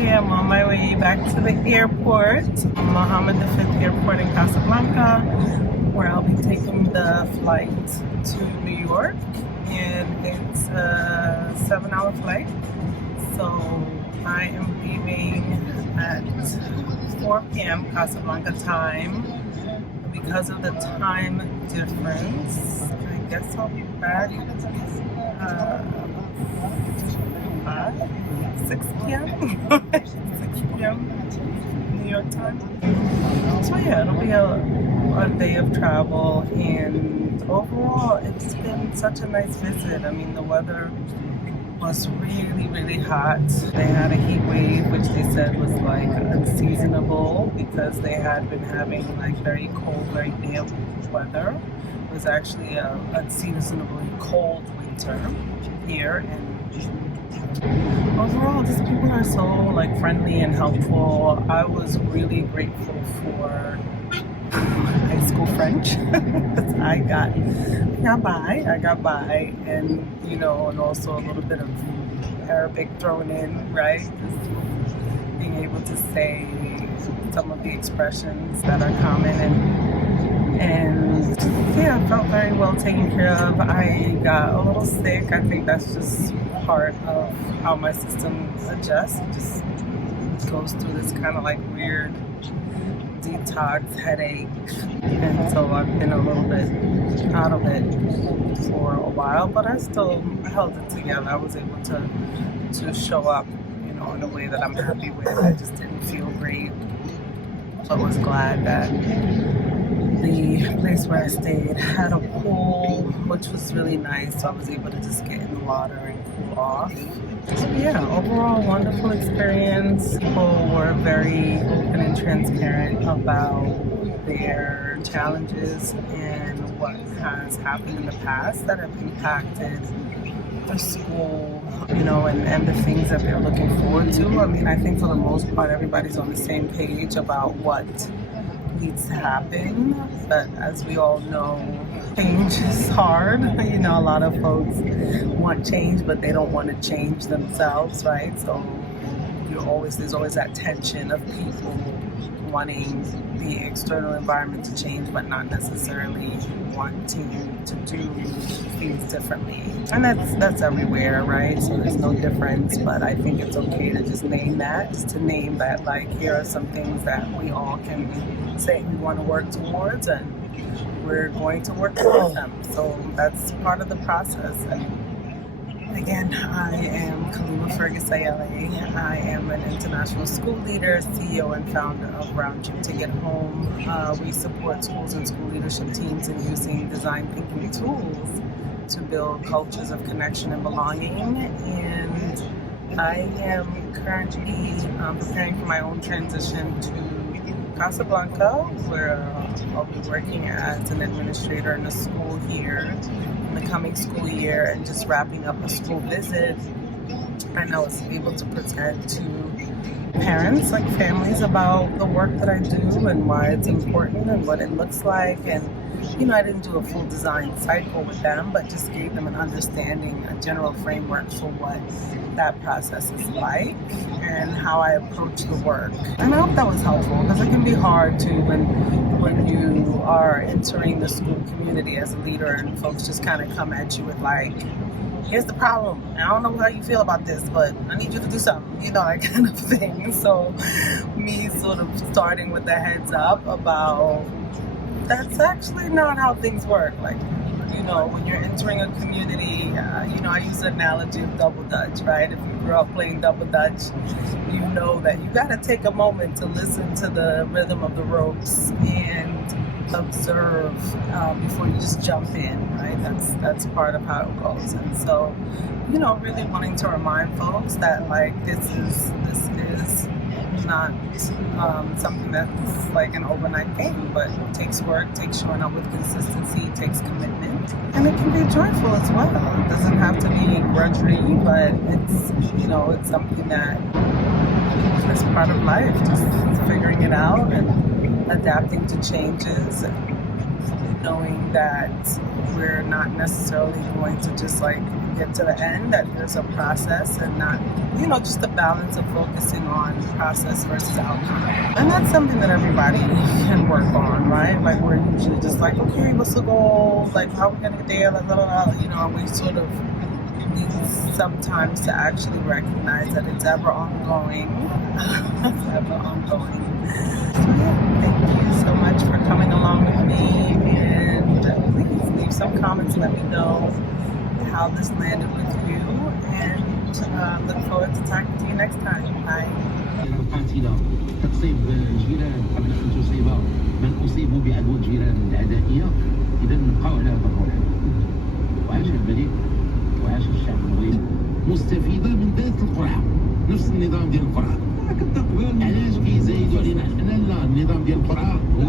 am on my way back to the airport, Mohammed V Airport in Casablanca, where I'll be taking the flight to New York, and it's a 7-hour flight. So I am leaving at 4 p.m. Casablanca time. Because of the time difference, I guess I'll be back 6 p.m. 6 p.m. New York time. So yeah, it'll be a day of travel, and overall it's been such a nice visit. I mean, the weather was really hot. They had a heat wave, which they said was like unseasonable because they had been having like very cold, very damp weather. It was actually a unseasonably cold winter here, and overall these people are so like friendly and helpful. I was really grateful for high school French. I got by, and you know, and also a little bit of Arabic thrown in, right? Just being able to say some of the expressions that are common, and yeah, I felt very well taken care of. I got a little sick. I think that's just part of how my system adjusts. It just goes through this kind of like weird detox headache, and so I've been a little bit out of it for a while, but I still held it together. I was able to show up, you know, in a way that I'm happy with. I just didn't feel great, but was glad that the place where I stayed had a pool, which was really nice, so I was able to just get in the water and cool off. So yeah, overall wonderful experience. People were very open and transparent about their challenges and what has happened in the past that have impacted the school, you know, and the things that they're looking forward to. I mean, I think for the most part everybody's on the same page about what needs to happen, but as we all know, change is hard. You know, a lot of folks want change, but they don't want to change themselves, right? So there's always that tension of people wanting the external environment to change, but not necessarily wanting to do things differently. And that's everywhere, right? So there's no difference, but I think it's okay to just name that, like, here are some things that we all can say we want to work towards, and we're going to work towards them. So that's part of the process. And again, I am Kalima Fergus Ayele. I am an international school leader, CEO and founder of Round Trip to Get Home. We support schools and school leadership teams in using design thinking tools to build cultures of connection and belonging. And I am currently preparing for my own transition to Casablanca, where I'll be working as an administrator in a school here in the coming school year, and just wrapping up a school visit. And I was able to present to parents, like families, about the work that I do and why it's important and what it looks like. And you know, I didn't do a full design cycle with them, but just gave them an understanding, a general framework for what that process is like and how I approach the work. And I hope that was helpful, because it can be hard too when you are entering the school community as a leader and folks just kind of come at you with like, here's the problem, I don't know how you feel about this, but I need you to do something, you know, that kind of thing. So me sort of starting with the heads up about that's actually not how things work. Like, you know, when you're entering a community, you know, I use the analogy of double dutch, right? If you grew up playing double dutch, you know that you got to take a moment to listen to the rhythm of the ropes and observe before you just jump in, right? That's part of how it goes. And so, you know, really wanting to remind folks that like this is not something that's like an overnight thing, but it takes work, takes showing up with consistency, takes commitment, and it can be joyful as well. It doesn't have to be grudgery, but it's, you know, it's something that is part of life, just figuring it out and adapting to changes, and knowing that we're not necessarily going to just like get to the end, that there's a process and not, just the balance of focusing on process versus outcome. And that's something that everybody can work on, right? Like we're usually just like, okay, what's the goal? Like how are we gonna get there? Like, blah, blah, blah. And we sort of need sometimes to actually recognize that it's ever ongoing. It's ever ongoing. So yeah, thank you so much for coming along with me, and please leave some comments, let me know how this landed with you, and look forward to talking to you next time. Bye. القاتلة تقصيب الجيران قبل أن تصيب من أصيبوا بعدوى الجيران العدائية، إذا نبقاو على هذا الرول. وعاش الملك وعاش الشعب المغربي مستفيدة من ذات القرعة، نفس النظام ديال القرعة. علاش كيزايدوا علينا حنا؟ لا، النظام ديال القرعة هو